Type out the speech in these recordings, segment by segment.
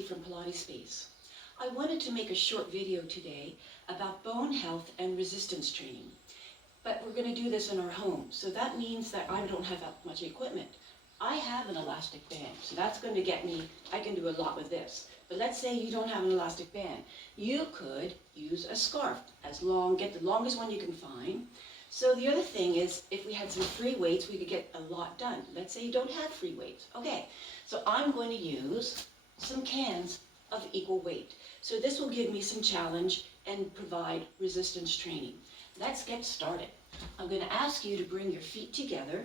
Kathy from Pilates Space. I wanted to make a short video today about bone health and resistance training. But we're going to do this in our home, so that means that I don't have that much equipment. I have an elastic band, so that's going to get me, I can do a lot with this. But let's say you don't have an elastic band. You could use a scarf, get the longest one you can find. So the other thing is, if we had some free weights, we could get a lot done. Let's say you don't have free weights. Okay, so I'm going to use some cans of equal weight. So this will give me some challenge and provide resistance training. Let's get started. I'm going to ask you to bring your feet together.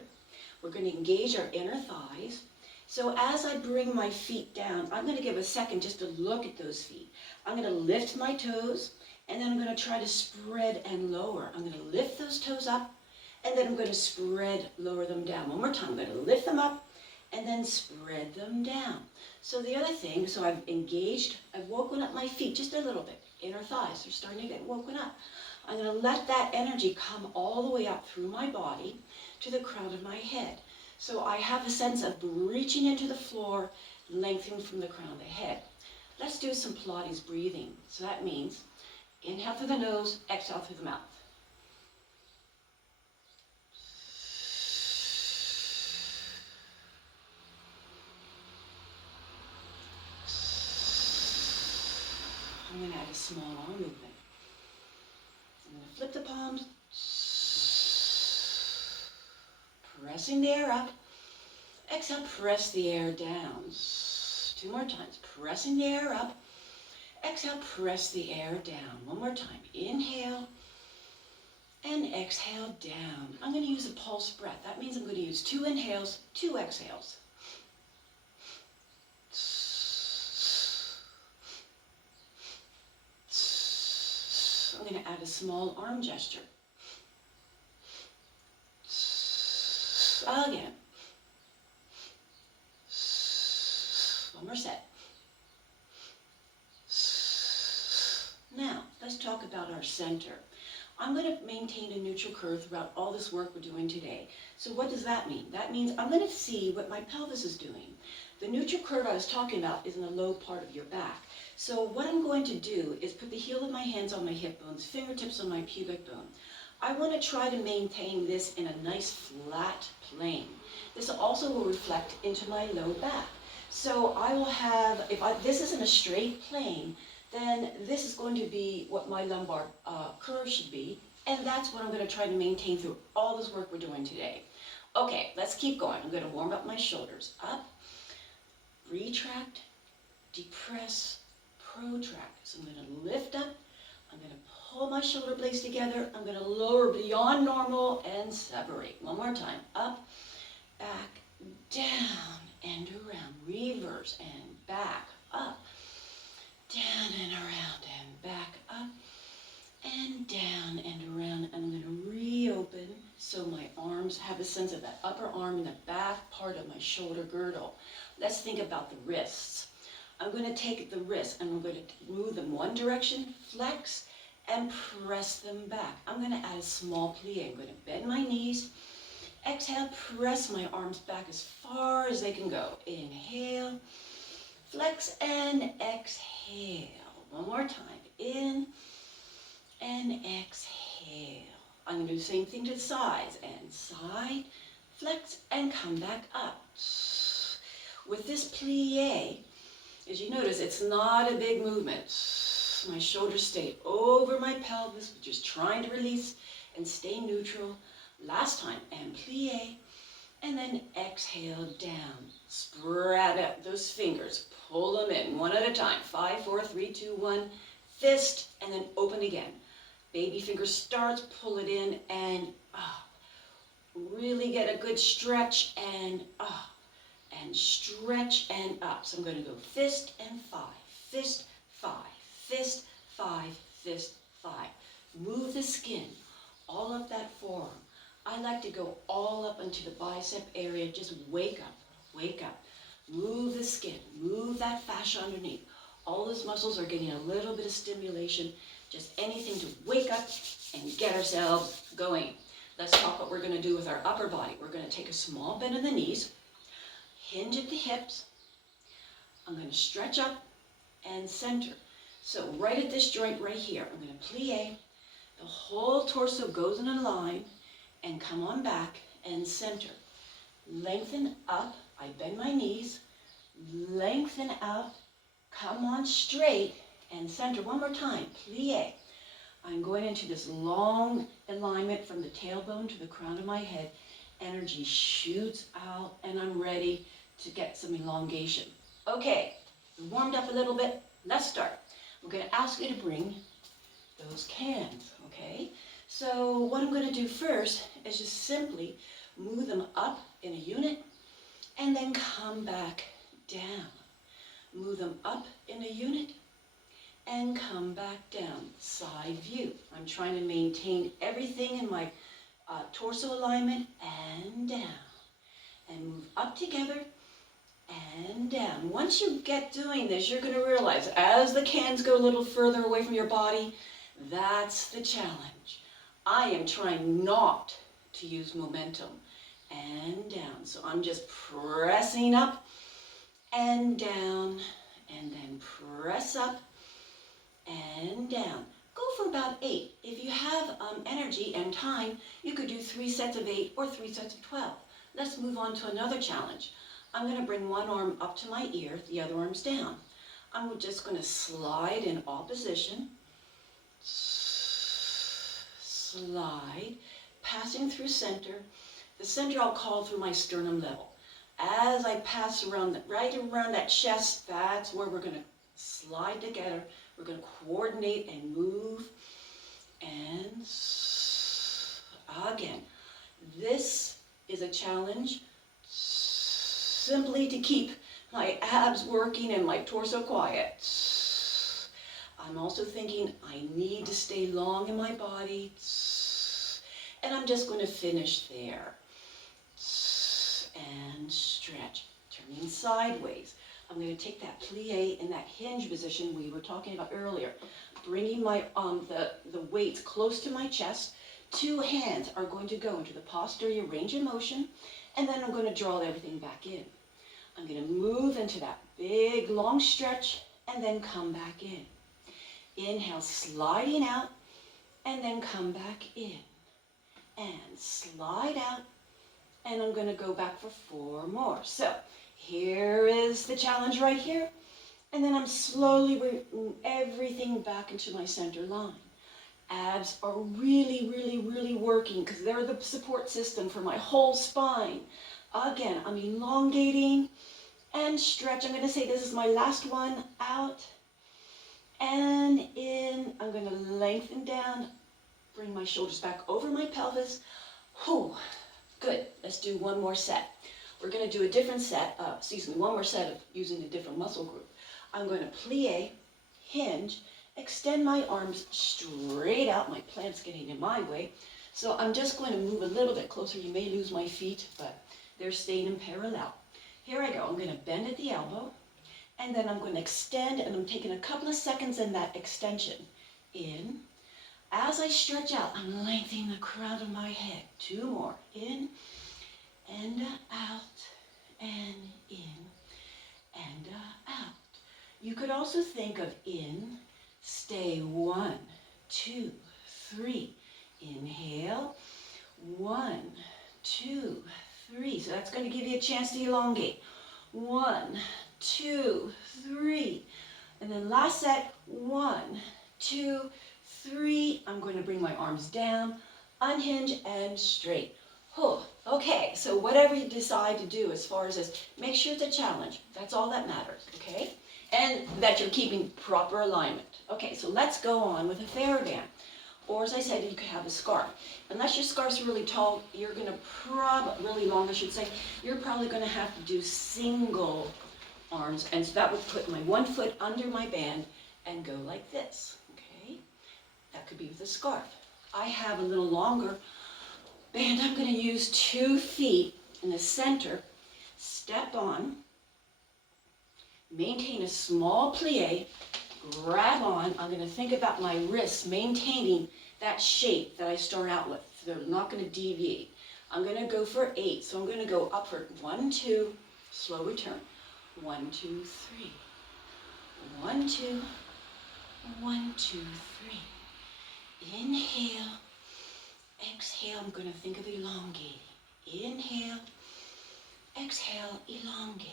We're going to engage our inner thighs. So as I bring my feet down, I'm going to give a second just to look at those feet. I'm going to lift my toes, and then I'm going to try to spread and lower. I'm going to lift those toes up, and then I'm going to spread, lower them down. One more time. I'm going to lift them up, and then spread them down. So the other thing, so I've engaged, I've woken up my feet just a little bit. Inner thighs, they're starting to get woken up. I'm going to let that energy come all the way up through my body to the crown of my head. So I have a sense of reaching into the floor, lengthening from the crown of the head. Let's do some Pilates breathing. So that means inhale through the nose, exhale through the mouth. I'm going to add a small arm movement. I'm going to flip the palms, pressing the air up. Exhale, press the air down. 2 more times, pressing the air up. Exhale, press the air down. 1 more time. Inhale and exhale down. I'm going to use a pulse breath. That means I'm going to use 2 inhales, 2 exhales. I'm going to add a small arm gesture. Again. 1 more set. Now, let's talk about our center. I'm going to maintain a neutral curve throughout all this work we're doing today. So what does that mean? That means I'm going to see what my pelvis is doing. The neutral curve I was talking about is in the low part of your back. So what I'm going to do is put the heel of my hands on my hip bones, fingertips on my pubic bone. I want to try to maintain this in a nice flat plane. This also will reflect into my low back. So I will have, this isn't a straight plane, then this is going to be what my lumbar curve should be, and that's what I'm going to try to maintain through all this work we're doing today. Okay, let's keep going. I'm going to warm up my shoulders. Up, retract, depress, protract. So I'm going to lift up, I'm going to pull my shoulder blades together, I'm going to lower beyond normal and separate. 1 more time. Up, back, down, and around. Reverse and back, up, down and around, and back up, and down and around. And I'm going to reopen so my arms have a sense of that upper arm and the back part of my shoulder girdle. Let's think about the wrists. I'm going to take the wrists and I'm going to move them one direction, flex, and press them back. I'm going to add a small plie. I'm going to bend my knees. Exhale, press my arms back as far as they can go. Inhale, flex, and exhale. 1 more time. In and exhale. I'm going to do the same thing to the sides. And side, flex, and come back up. With this plie, as you notice, it's not a big movement. My shoulders stay over my pelvis, just trying to release and stay neutral. Last time, and plie, and then exhale down. Spread out those fingers, pull them in one at a time. 5, 4, 3, 2, 1, fist, and then open again. Baby finger starts, pull it in, and really get a good stretch, and stretch and up. So I'm going to go fist and 5, fist, 5, fist, 5, fist, 5. Move the skin all up that forearm. I like to go all up into the bicep area. Just wake up, wake up. Move the skin, move that fascia underneath. All those muscles are getting a little bit of stimulation. Just anything to wake up and get ourselves going. Let's talk what we're going to do with our upper body. We're going to take a small bend in the knees, hinge at the hips. I'm going to stretch up and center. So right at this joint right here, I'm going to plie. The whole torso goes in a line and come on back and center. Lengthen up, I bend my knees, lengthen out, come on straight and center. One more time, plie. I'm going into this long alignment from the tailbone to the crown of my head. Energy shoots out and I'm ready to get some elongation. Okay, warmed up a little bit, let's start. I'm going to ask you to bring those cans, okay? So what I'm going to do first is just simply move them up in a unit and then come back down. Move them up in a unit and come back down. Side view. I'm trying to maintain everything in my torso alignment and down. And move up together and down. Once you get doing this, you're going to realize as the cans go a little further away from your body, that's the challenge. I am trying not to use momentum and down. So I'm just pressing up and down and then press up and down. Go for about 8. If you have energy and time, you could do 3 sets of 8 or 3 sets of 12. Let's move on to another challenge. I'm going to bring one arm up to my ear, the other arm's down. I'm just going to slide in opposition. Slide, passing through center. The center I'll call through my sternum level. As I pass around, right around that chest, that's where we're going to slide together. We're going to coordinate and move. And again, this is a challenge simply to keep my abs working and my torso quiet. I'm also thinking I need to stay long in my body. And I'm just going to finish there. And stretch. Turning sideways. I'm going to take that plie in that hinge position we were talking about earlier. Bringing my the weights close to my chest. 2 hands are going to go into the posterior range of motion. And then I'm going to draw everything back in. I'm going to move into that big long stretch and then come back in. Inhale, sliding out, and then come back in. And slide out, and I'm going to go back for 4 more. So here is the challenge right here. And then I'm slowly bringing everything back into my center line. Abs are really, really, really working because they're the support system for my whole spine. Again, I'm elongating and stretch. I'm going to say this is my last one. Out and in. I'm going to lengthen down, bring my shoulders back over my pelvis. Whew. Good. Let's do one more set. We're going to do a different set, one more set of using a different muscle group. I'm going to plie, hinge, extend my arms straight out. My plant's getting in my way. So I'm just going to move a little bit closer. You may lose my feet, but they're staying in parallel. Here I go. I'm going to bend at the elbow, and then I'm going to extend, and I'm taking a couple of seconds in that extension. In. As I stretch out, I'm lengthening the crown of my head. 2 more. In, and out, and in, and out. You could also think of in, stay 1, 2, 3. Inhale, 1, 2, 3. So that's going to give you a chance to elongate. 1, 2, 3. And then last set, 1, 2, 3. I'm going to bring my arms down, unhinge, and straight. Oh, okay, so whatever you decide to do as far as this, make sure it's a challenge. That's all that matters, okay? And that you're keeping proper alignment. Okay, so let's go on with a TheraBand. Or as I said, you could have a scarf. Unless your scarf's really tall, you're going to really long, I should say, you're probably going to have to do single arms. And so that would put my 1 foot under my band and go like this, okay? That could be with a scarf. I have a little longer band. I'm going to use 2 feet in the center, step on, maintain a small plie, grab on. I'm going to think about my wrists maintaining that shape that I start out with. So they're not going to deviate. I'm going to go for 8. So I'm going to go upward. 1, 2, slow return. 1, 2, 3. 1, 2, 1, 2, 3. Inhale, exhale. I'm going to think of elongating. Inhale, exhale, elongate.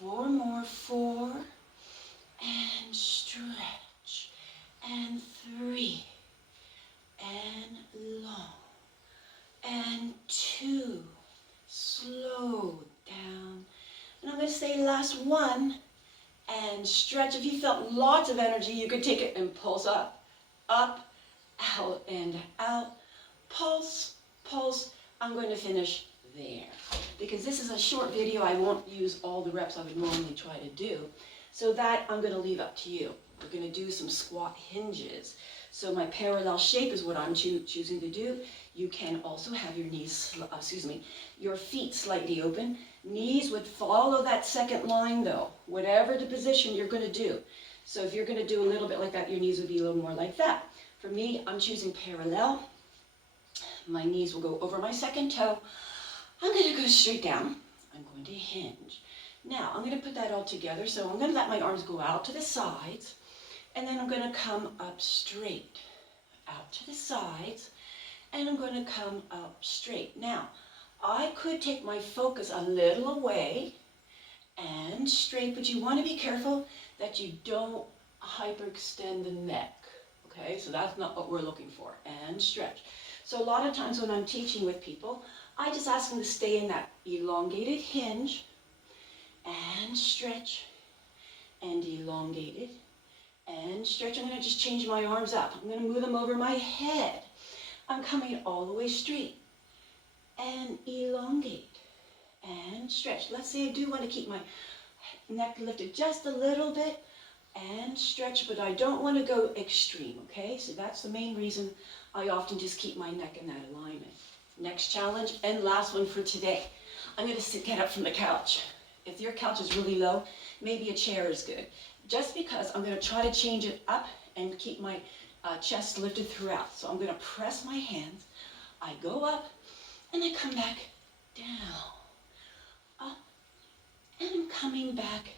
4 more, 4, and stretch, and 3, and long, and 2, slow down. And I'm going to say last 1, and stretch. If you felt lots of energy, you could take it and pulse up, out, and out. Pulse, pulse. I'm going to finish there. Because this is a short video, I won't use all the reps I would normally try to do. So that I'm going to leave up to you. We're going to do some squat hinges. So my parallel shape is what I'm choosing to do. You can also have your knees, your feet slightly open. Knees would follow that second line though, whatever the position you're going to do. So if you're going to do a little bit like that, your knees would be a little more like that. For me, I'm choosing parallel. My knees will go over my second toe. I'm going to go straight down. I'm going to hinge. Now, I'm going to put that all together. So I'm going to let my arms go out to the sides. And then I'm going to come up straight. Out to the sides. And I'm going to come up straight. Now, I could take my focus a little away and straight. But you want to be careful that you don't hyperextend the neck. Okay, so that's not what we're looking for. And stretch. So a lot of times when I'm teaching with people, I just ask them to stay in that elongated hinge and stretch and elongated and stretch. I'm going to just change my arms up. I'm going to move them over my head. I'm coming all the way straight and elongate and stretch. Let's say I do want to keep my neck lifted just a little bit and stretch, but I don't want to go extreme, okay? So that's the main reason I often just keep my neck in that alignment. Next challenge and last one for today. I'm going to get up from the couch. If your couch is really low, maybe a chair is good. Just because I'm going to try to change it up and keep my chest lifted throughout. So I'm going to press my hands. I go up and I come back down. Up and I'm coming back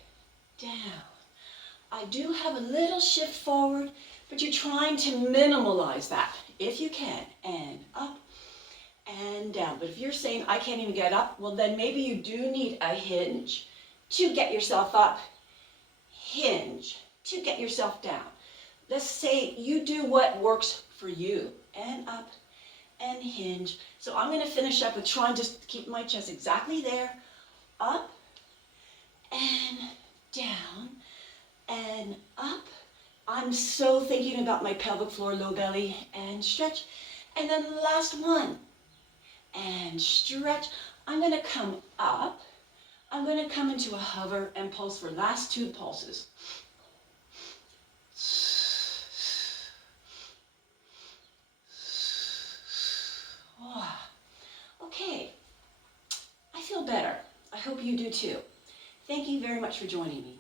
down. I do have a little shift forward, but you're trying to minimalize that if you can. And up and down. But if you're saying, I can't even get up, well then maybe you do need a hinge to get yourself up. Hinge to get yourself down. Let's say you do what works for you. And up and hinge. So I'm going to finish up with trying to keep my chest exactly there. Up and down. And up. I'm so thinking about my pelvic floor, low belly, and stretch. And then the last one. And stretch. I'm going to come up. I'm going to come into a hover and pulse for last 2 pulses. Okay. I feel better. I hope you do too. Thank you very much for joining me.